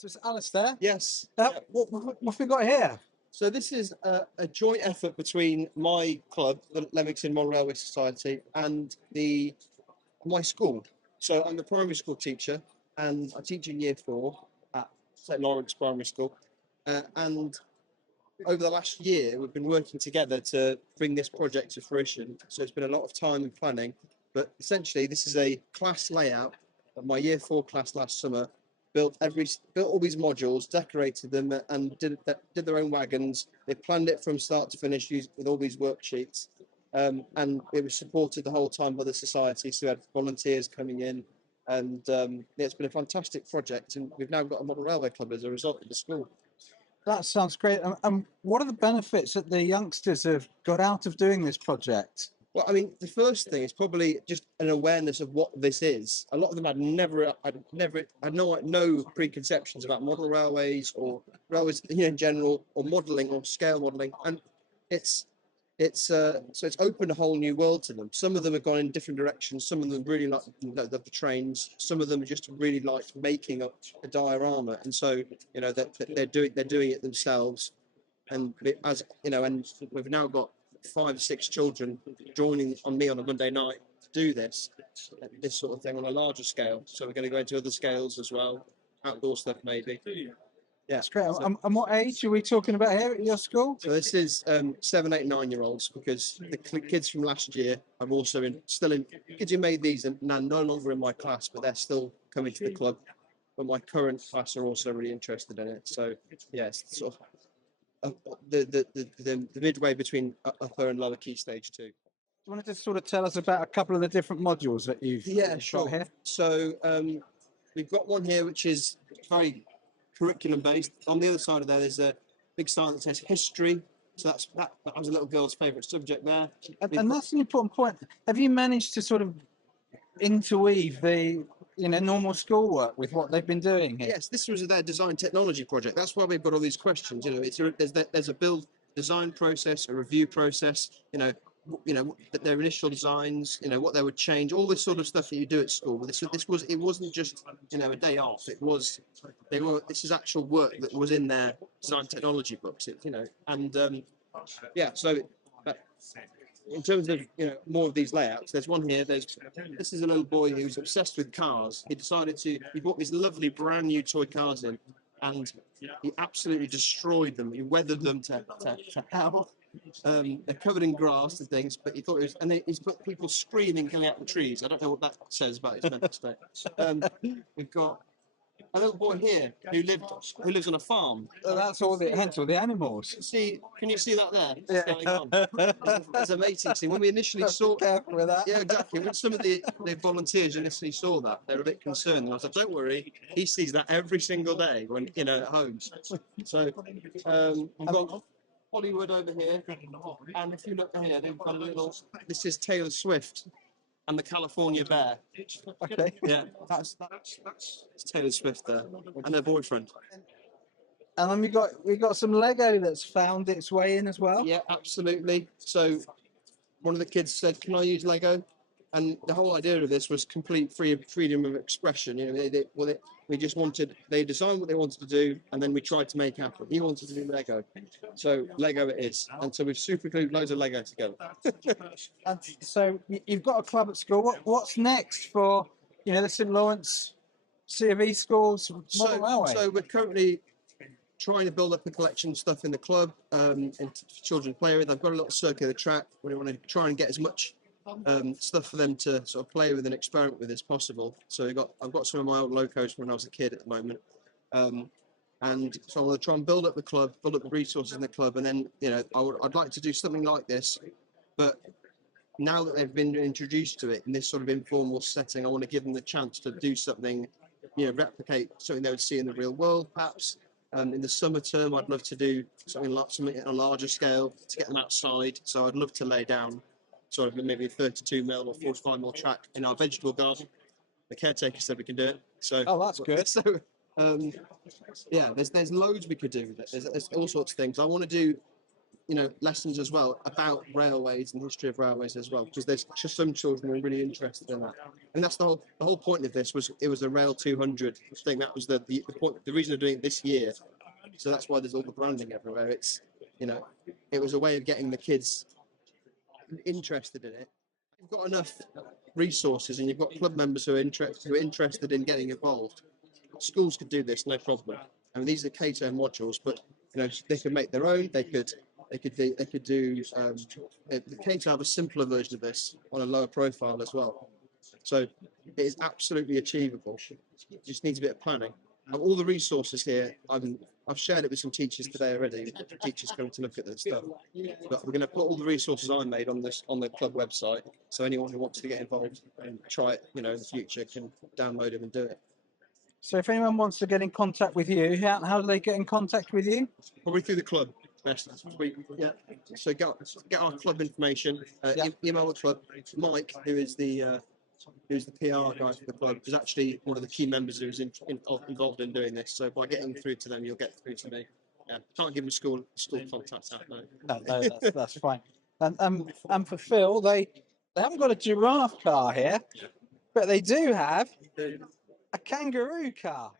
So it's Alistair. Yes. What have we got here? So this is a joint effort between my club, the Leamington Model Railway Society, and my school. So I'm a primary school teacher, and I teach in Year 4 at St Lawrence Primary School. And over the last year, we've been working together to bring this project to fruition. So it's been a lot of time and planning, but essentially this is a class layout of my Year 4 class last summer. Built all these modules, decorated them, and did their own wagons. They planned it from start to finish with all these worksheets, and it was supported the whole time by the society. So we had volunteers coming in, and it's been a fantastic project. And we've now got a model railway club as a result of the school. That sounds great. And what are the benefits that the youngsters have got out of doing this project? Well, I mean, the first thing is probably just an awareness of what this is. A lot of them had no preconceptions about model railways or railways in general, or modelling or scale modelling, and so it's opened a whole new world to them. Some of them have gone in different directions. Some of them really like the trains. Some of them just really liked making up a diorama, and so they're doing it themselves. And as you know, and we've now got 5 or 6 children joining on me on a Monday night to do this sort of thing on a larger scale. So we're going to go into other scales as well, outdoor stuff maybe. Yeah, that's great. And what age are we talking about here at your school? So this is 7, 8, 9-year-olds, because the kids from last year are also still in. Kids who made these are now no longer in my class, but they're still coming to the club. But my current class are also really interested in it. So yeah, it's sort of the midway between upper and lower key stage 2. Do you want to just sort of tell us about a couple of the different modules that you've sure. got here? So we've got one here which is very curriculum based. On the other side of there, there's a big sign that says history. So that was a little girl's favourite subject there. And that's an important point. Have you managed to sort of interweave the normal schoolwork with what they've been doing here? Yes, this was their design technology project. That's why we've got all these questions. There's a build design process, a review process. Their initial designs. What they would change, all this sort of stuff that you do at school. It wasn't just a day off. This is actual work that was in their design technology books. So. In terms of more of these layouts, there's one here. This is a little boy who's obsessed with cars. He bought these lovely brand new toy cars in, and he absolutely destroyed them. He weathered them to hell. They're covered in grass and things, but he thought it was, and he's put people screaming coming out the trees. I don't know what that says about his mental state. We've got a little boy here who lives on a farm. That's all hence all the animals. Can you see that there? Yeah. Going on? That's amazing. See, when we initially saw, careful with that. Yeah, exactly. When some of the volunteers initially saw that, they were a bit concerned. And I said, "Don't worry, he sees that every single day when at home." So we've got Hollywood over here, and if you look here, they've got a little. This is Taylor Swift and the California Bear. Okay. Yeah, that's Taylor Swift there, and her boyfriend. And then we got some Lego that's found its way in as well. Yeah, absolutely. So one of the kids said, "Can I use Lego?" And the whole idea of this was complete freedom of expression. They designed what they wanted to do, and then we tried to make happen. He wanted to do Lego, so Lego it is. And so we've super glued loads of Lego together. And so you've got a club at school. What's next for the St Lawrence C of E schools model railway? So we're currently trying to build up a collection of stuff in the club and for children to play with. I've got a little circular track where we want to try and get as much stuff for them to sort of play with and experiment with as possible. So I've got some of my old locos from when I was a kid at the moment, and so I want to try and build up the club, build up the resources in the club, and then I'd like to do something like this, but now that they've been introduced to it in this sort of informal setting, I want to give them the chance to do something, replicate something they would see in the real world, perhaps. In the summer term, I'd love to do something on a larger scale to get them outside. So I'd love to lay down sort of maybe a 32mm or 45mm track in our vegetable garden. The caretaker said we can do it. So that's good. So there's loads we could do with it. There's all sorts of things. I want to do lessons as well about railways and history of railways as well, because there's just some children who are really interested in that. And that's the whole point of this. Was it was a Rail 200 thing. That was the point, the reason of doing it this year. So that's why there's all the branding everywhere. It's, it was a way of getting the kids interested in it. You've got enough resources and you've got club members who are interested in getting involved. Schools could do this, no problem. I mean, these are Cato modules, but they could make their own. They could do. The Cato have a simpler version of this on a lower profile as well. So it is absolutely achievable. It just needs a bit of planning. And all the resources here, I've shared it with some teachers today already. Teachers coming to look at this stuff. But we're going to put all the resources I made on the club website, so anyone who wants to get involved and try it, in the future, can download them and do it. So if anyone wants to get in contact with you, how do they get in contact with you? Probably through the club. Best. So get our club information. Email the club. Mike, who's the PR guy for the club, is actually one of the key members who's involved in doing this. So by getting through to them, you'll get through to me. Can't give them school contacts out though. No, that's fine. And for Phil, they haven't got a giraffe car here, but they do have a kangaroo car.